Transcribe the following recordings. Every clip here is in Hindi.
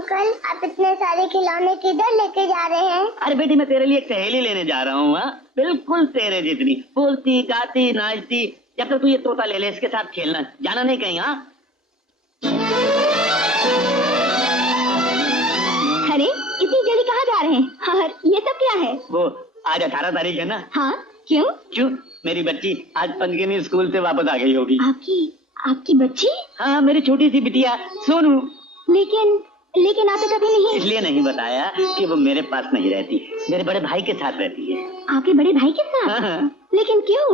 अंकल, आप इतने सारे खिलौने किधर लेके जा रहे हैं? अरे बेटी, मैं तेरे लिए एक सहेली लेने जा रहा हूँ। बिल्कुल तेरे जितनी, बोलती गाती नाचती। जब तक तू ये तोता ले ले, इसके साथ खेलना, जाना नहीं कहीं। हाँ, अरे इतनी जल्दी कहाँ जा रहे हैं? और ये सब क्या है? वो आज 18 तारीख है ना। हाँ, क्यों? क्यों? मेरी बच्ची आज पंचगनी स्कूल से वापस आ गई होगी। आपकी बच्ची? हाँ, मेरी छोटी सी बिटिया सोनू। लेकिन आपने कभी नहीं। इसलिए नहीं बताया कि वो मेरे पास नहीं रहती, मेरे बड़े भाई के साथ रहती है। आपके बड़े भाई के साथ? हाँ। लेकिन क्यों?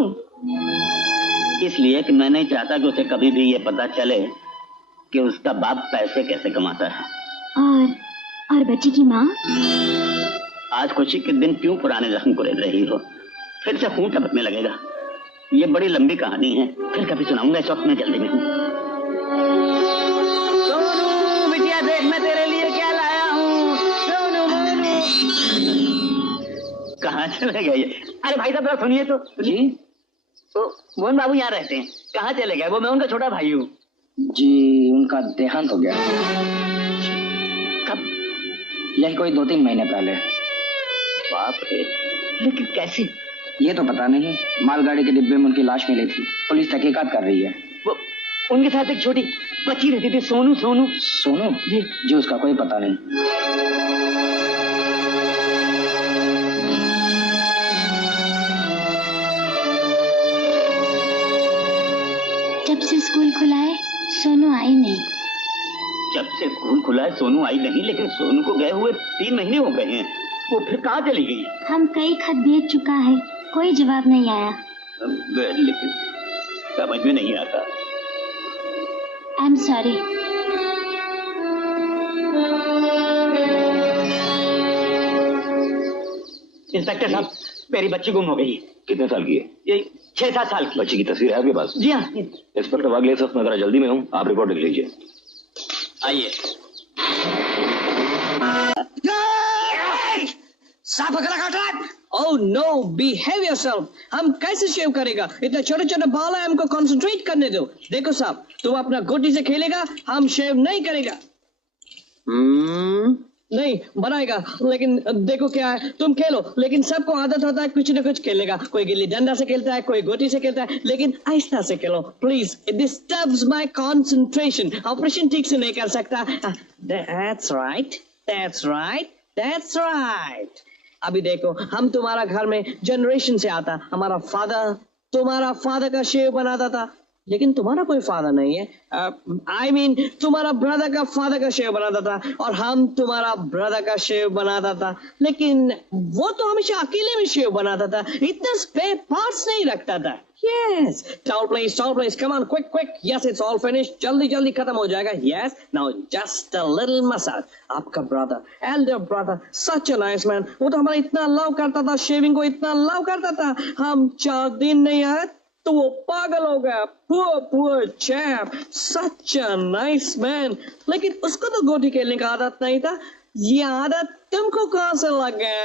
इसलिए कि मैं नहीं चाहता कि उसे कभी भी ये पता चले कि उसका बाप पैसे कैसे कमाता है। और बच्ची की माँ? आज खुशी के दिन क्यों पुराने जख्म को रह रही हो? फिर से खून टपकने लगेगा। ये बड़ी लंबी कहानी है, फिर कभी सुनाऊंगा। इस वक्त मैं जल्दी में हूँ। सोनू बिटिया, देख मैं तेरे लिए क्या लाया हूँ। सोनू मोनू, कहाँ चले गए? अरे भाई साहब, सुनिए तो। जी, तो मोहन बाबू यहाँ रहते हैं, कहाँ चले गए? वो मैं उनका छोटा भाई हूँ। जी, उनका देहांत हो गया। कब? यही कोई 2-3 महीने पहले। बाप रे, लेकिन कैसे? ये तो पता नहीं। मालगाड़ी के डिब्बे में उनकी लाश मिली थी। पुलिस तहकीकात कर रही है। वो उनके साथ एक छोटी बच्ची रहती थी, सोनू। सोनू? जी, उसका कोई पता नहीं। जब से स्कूल खुला है सोनू आई नहीं। जब से स्कूल खुला है सोनू आई नहीं, लेकिन सोनू को गए हुए 3 महीने हो गए हैं। वो फिर कहाँ चली गई? हम कई खत भेज चुका है, कोई जवाब नहीं आया। लेकिन समझ में नहीं आता। I am sorry. इंस्पेक्टर साहब, मेरी बच्ची गुम हो गई। कितने साल की है? ये 6-7 साल की। बच्ची की तस्वीर है आपके पास? जी हाँ। इंस्पेक्टर वागले साहब, मैं जरा जल्दी में हूँ, आप रिपोर्ट लिख लीजिए। आइए। सांप गला काट रहा है। Oh no, behave yourself. हम कैसे शेव करेगा? इतने छोटे छोटे बाल है, हमको कंसंट्रेट करने दो। देखो साहब, तुम अपना गोटी से खेलेगा, हम शेव नहीं करेगा। नहीं बनाएगा, लेकिन देखो क्या है, तुम खेलो, लेकिन सबको आदत होता है कुछ न कुछ खेलने का। कोई गिल्ली डंडा से खेलता है, कोई गोटी से खेलता है, लेकिन आहिस्ता से खेलो please. It disturbs my concentration. Operation ठीक से नहीं कर सकता। That's right, that's right, that's right। अभी देखो, हम तुम्हारा घर में जनरेशन से आता, हमारा फादर तुम्हारा फादर का शेव बनाता था, लेकिन तुम्हारा कोई फादर नहीं है। I mean, तुम्हारा ब्रदर का फादर का शेव बनाता था, और हम तुम्हारा ब्रदर का शेव बनाता था, लेकिन वो तो हमेशा अकेले में शेव बनाता था, इतना स्पेयर पार्ट्स नहीं रखता था। Yes, towel please, come on, quick, yes, it's all finished, जल्दी खत्म हो जाएगा। Yes, now just a little massage। आपका brother, elder brother, such a nice man, वो तो हमारा इतना लव करता था, शेविंग को इतना लव करता था, हम 4 दिन नहीं आए तो वो पागल हो गया। Poor chap, such a nice man। लेकिन उसको तो गोटी खेलने का आदत नहीं था। ये आदत तुमको कहाँ से लग गया?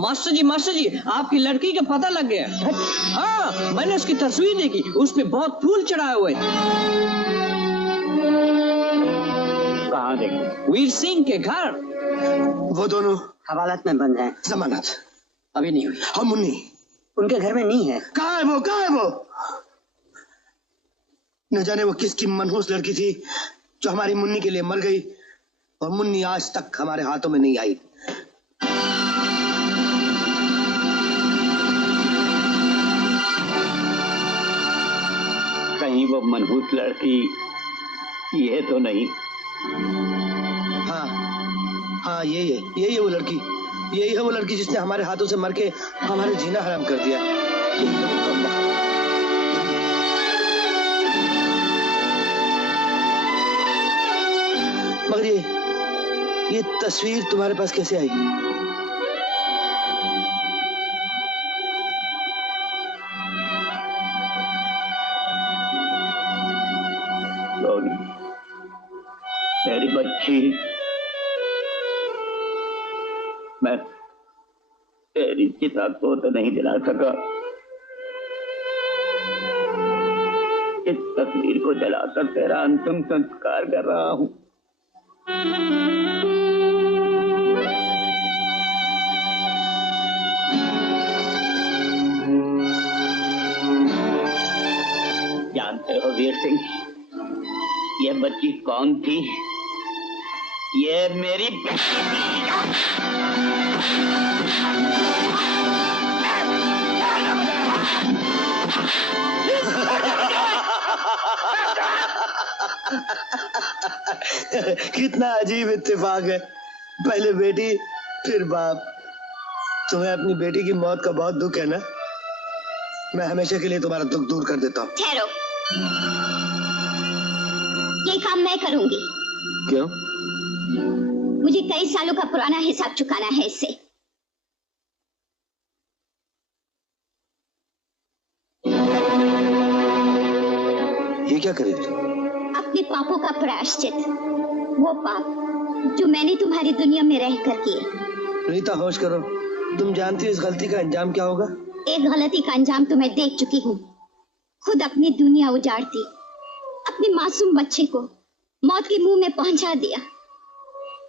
मास्टर जी, आपकी लड़की का पता लग गया। हाँ, मैंने उसकी तस्वीर देखी, उस पे बहुत फूल चढ़ाए हुए। कहाँ देखे? वीर सिंह के घर। वो दोनों हवालात में बंद हैं। जमानत अभी नहीं हुई। हम मुन्नी उनके घर में नहीं है। कहाँ है वो? न जाने वो किसकी मनहूस लड़की थी जो हमारी मुन्नी के लिए मर गई, और मुन्नी आज तक हमारे हाथों में नहीं आई। कहीं वो मनहूस लड़की ये तो नहीं? हाँ, यही है वो लड़की। यही है वो लड़की जिसने हमारे हाथों से मर के हमारे जीना हराम कर दिया। मगर ये तस्वीर तुम्हारे पास कैसे आई? मेरी बच्ची मैं तेरी चिता को तो नहीं जला सका, इस तस्वीर को जलाकर तेरा अंतिम संस्कार कर रहा हूं। जानते हो वीर सिंह, ये बच्ची कौन थी? ये मेरी बेटी थी। कितना अजीब इत्तेफाक है, पहले बेटी फिर बाप। तुम्हें अपनी बेटी की मौत का बहुत दुख है ना? मैं हमेशा के लिए तुम्हारा दुख दूर कर देता हूँ। ठहरो, ये काम मैं करूंगी। क्यों? मुझे कई सालों का पुराना हिसाब चुकाना है इससे। ये क्या करेगी? अपने पापों का प्रायश्चित, वो पाप जो मैंने तुम्हारी दुनिया में रहकर किए। रीता होश करो, तुम जानती हो इस गलती का अंजाम क्या होगा? एक गलती का अंजाम तो मैं देख चुकी हूँ। खुद अपनी दुनिया उजाड़ दी, अपने मासूम बच्चे को मौत के मुंह में पहुंचा दिया।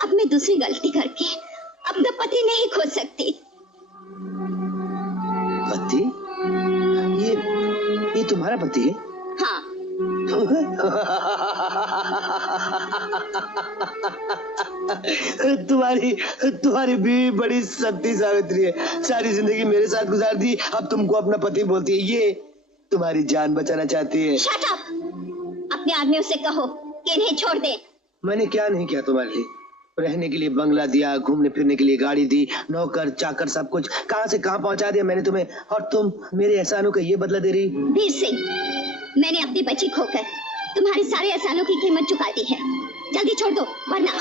अब मैं दूसरी गलती करके अपना पति नहीं खो सकती। पति? ये तुम्हारा पति है? हाँ। तुम्हारी बीवी बड़ी सती सावित्री है, सारी जिंदगी मेरे साथ गुजार दी, अब तुमको अपना पति बोलती है। ये तुम्हारी जान बचाना चाहती है। Shut up! अपने आदमियों से कहो कि इन्हें छोड़ दे। मैंने क्या नहीं किया तुम्हारे लिए? रहने के लिए बंगला दिया, घूमने फिरने के लिए गाड़ी दी, नौकर चाकर सब कुछ कहां से कहां पहुंचा दिया मैंने तुम्हें, और तुम मेरे एहसानों का ये बदला दे रही? वीर सिंह, मैंने अपनी बच्ची खोकर तुम्हारे सारे एहसानों की कीमत चुका दी है। जल्दी छोड़ दो वरना